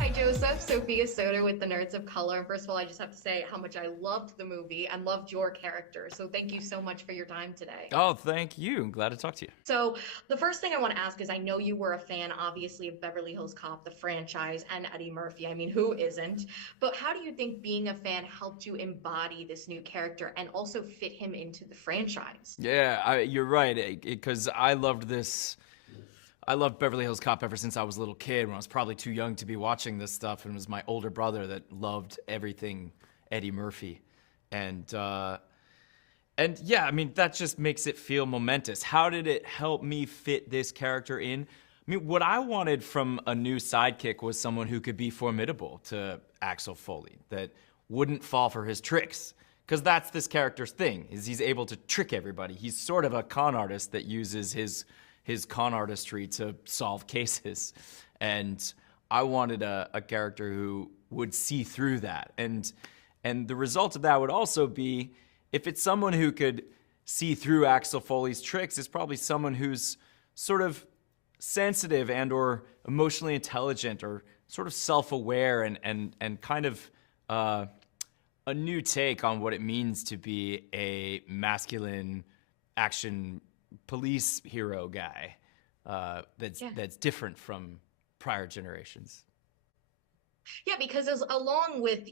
Hi, Joseph. Sophia Soda with the Nerds of Color. First of all, I just have to say how much I loved the movie and loved your character. So thank you so much for your time today. Oh, thank you. Glad to talk to you. So the first thing I want to ask is I know you were a fan, obviously, of Beverly Hills Cop, the franchise, and Eddie Murphy. I mean, who isn't? But how do you think being a fan helped you embody this new character and also fit him into the franchise? Yeah, you're right. Because I loved this. I loved Beverly Hills Cop ever since I was a little kid. When I was probably too young to be watching this stuff, and it was my older brother that loved everything Eddie Murphy, and and yeah, I mean that just makes it feel momentous. How did it help me fit this character in? I mean, what I wanted from a new sidekick was someone who could be formidable to Axel Foley, that wouldn't fall for his tricks. Because that's this character's thing, is he's able to trick everybody. He's sort of a con artist that uses his con artistry to solve cases. And I wanted a character who would see through that. And the result of that would also be, if it's someone who could see through Axel Foley's tricks, it's probably someone who's sort of sensitive and or emotionally intelligent or sort of self-aware and kind of a new take on what it means to be a masculine action police hero guy that's different from prior generations. Yeah, because along with,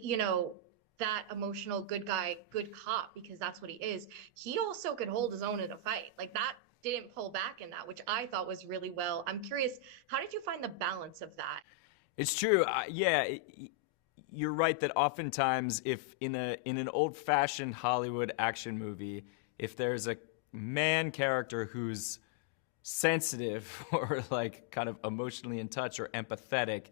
that emotional good guy, good cop, because that's what he is, he also could hold his own in a fight. Like that didn't pull back in that, which I thought was really well. I'm curious, how did you find the balance of that? It's true. You're right that oftentimes, if in an old-fashioned Hollywood action movie, if there's a man character who's sensitive or like kind of emotionally in touch or empathetic,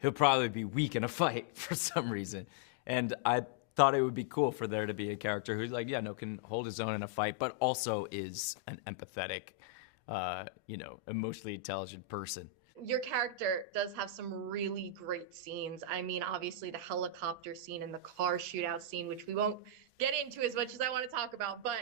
he'll probably be weak in a fight for some reason. And I thought it would be cool for there to be a character who's like, yeah, no, can hold his own in a fight, but also is an empathetic, emotionally intelligent person. Your character does have some really great scenes. I mean, obviously the helicopter scene and the car shootout scene, which we won't get into as much as I want to talk about, but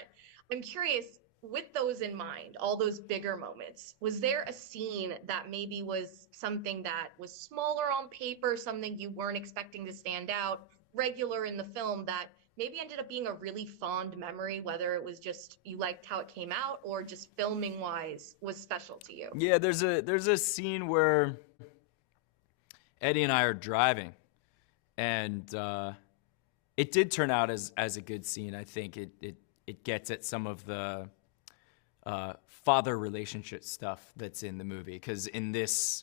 I'm curious, with those in mind, all those bigger moments, was there a scene that maybe was something that was smaller on paper, something you weren't expecting to stand out, regular in the film, that maybe ended up being a really fond memory, whether it was just you liked how it came out or just filming wise was special to you? Yeah, there's a scene where Eddie and I are driving, and it did turn out as a good scene. I think it gets at some of the father relationship stuff that's in the movie. Because in this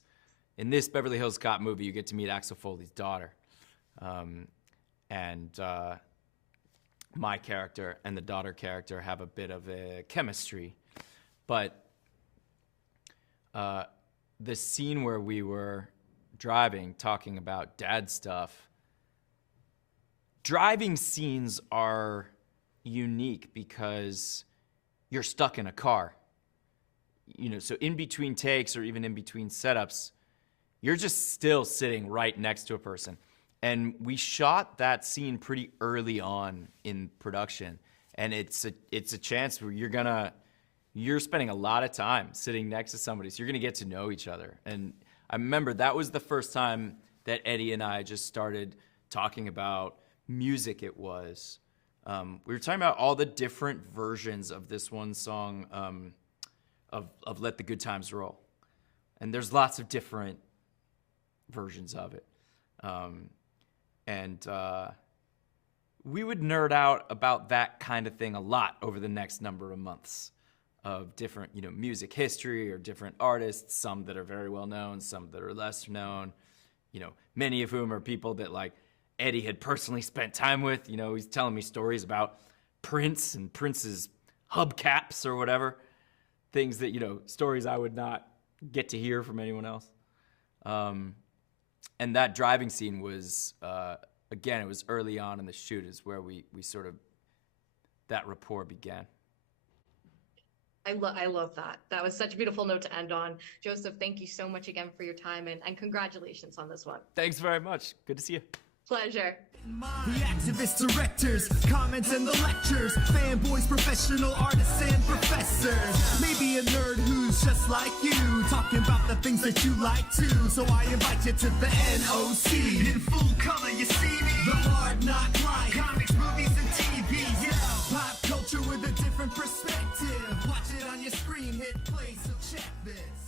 Beverly Hills Cop movie, you get to meet Axel Foley's daughter, and my character and the daughter character have a bit of a chemistry, but the scene where we were driving, talking about dad stuff, driving scenes are unique because you're stuck in a car. So in between takes or even in between setups, you're just still sitting right next to a person. And we shot that scene pretty early on in production, and it's a chance where you're spending a lot of time sitting next to somebody, so you're gonna get to know each other. And I remember that was the first time that Eddie and I just started talking about music. It was we were talking about all the different versions of this one song, of "Let the Good Times Roll," and there's lots of different versions of it. And we would nerd out about that kind of thing a lot over the next number of months, of different, music history or different artists, some that are very well known, some that are less known, many of whom are people that like Eddie had personally spent time with. He's telling me stories about Prince and Prince's hubcaps or whatever, things that, stories I would not get to hear from anyone else. And that driving scene was, again, it was early on in the shoot, is where we sort of, that rapport began. I love that. That was such a beautiful note to end on. Joseph, thank you so much again for your time and congratulations on this one. Thanks very much. Good to see you. Pleasure. The activist directors, comments and the lectures, fanboys, professional artists and professors. Maybe a nerd who's just like you, talking about the things that you like too. So I invite you to the NOC. In full color, you see me. The hard knock life, comics, movies, and TV. Yeah, pop culture with a different perspective. Watch it on your screen, hit play, so check this.